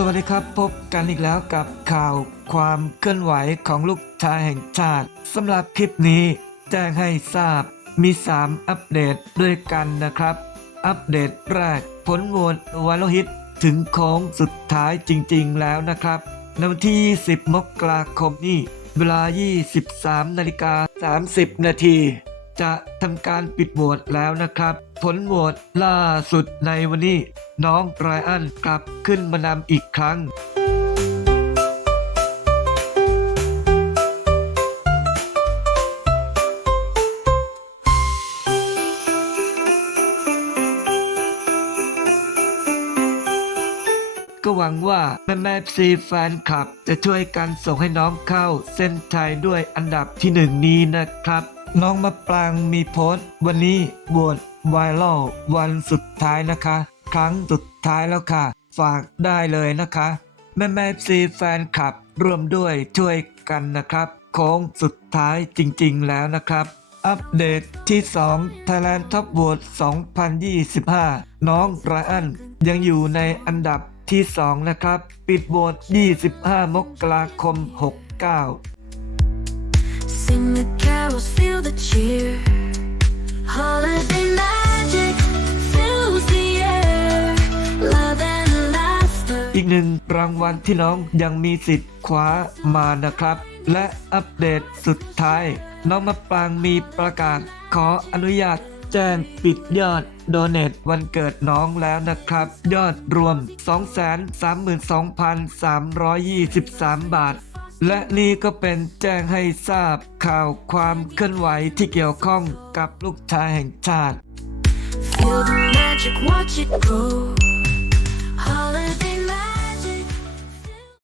สวัสดีครับพบกันอีกแล้วกับข่าวความเคลื่อนไหวของลูกชายแห่งชาติสำหรับคลิปนี้แจ้งให้ทราบมี 3 อัปเดตด้วยกันนะครับ อัปเดตแรกผลโหวตวาโลฮิตถึงโค้งสุดท้ายจริงๆแล้วนะครับในวันที่10มกราคมนี้ เวลา 23 นาฬิกา 30 นาที จะทำการปิดโหวตแล้วนะครับ ผลโหวตล่าสุดในวันนี้ น้องไรอันกลับขึ้นมานำอีกครั้งก็หวังว่าแม่แม่ซีแฟนคลับ จะช่วยกันส่งให้น้องเข้าเส้นชัยด้วยอันดับที่หนึ่งนี้นะครับ น้องมะปรางมีโพสต์ วันนี้โหวตไวรัลวันสุดท้ายนะคะ ครั้งสุดท้ายแล้วค่ะ ฝากได้เลยนะคะ แม่แม่ซีแฟนคลับร่วมด้วยช่วยกันนะครับโค้งสุดท้ายจริงๆแล้วนะครับ อัปเดตที่ 2 Thailand Top Vote 2025 น้องไรอันยังอยู่ในอันดับที่ 2 นะครับ ปิดโหวต25 มกราคม 69 Sing the carols, feel the cheer. Holiday magic fills the air. Love and laughter. อีกหนึ่งรางวัลที่น้องยังมีสิทธิ์คว้ามานะครับ และอัปเดตสุดท้าย น้องมะปรางมีประกาศขออนุญาตแจ้งปิดยอดโดเน a วันเกิดน้องแล้วนะครับ ยอดรวม 232,323 บาท และนี่ก็เป็นแจ้งให้ทราบข่าวความเคลื่อนไหวที่เกี่ยวข้องกับลูกชายแห่งชาติ Feel the magic, watch it grow.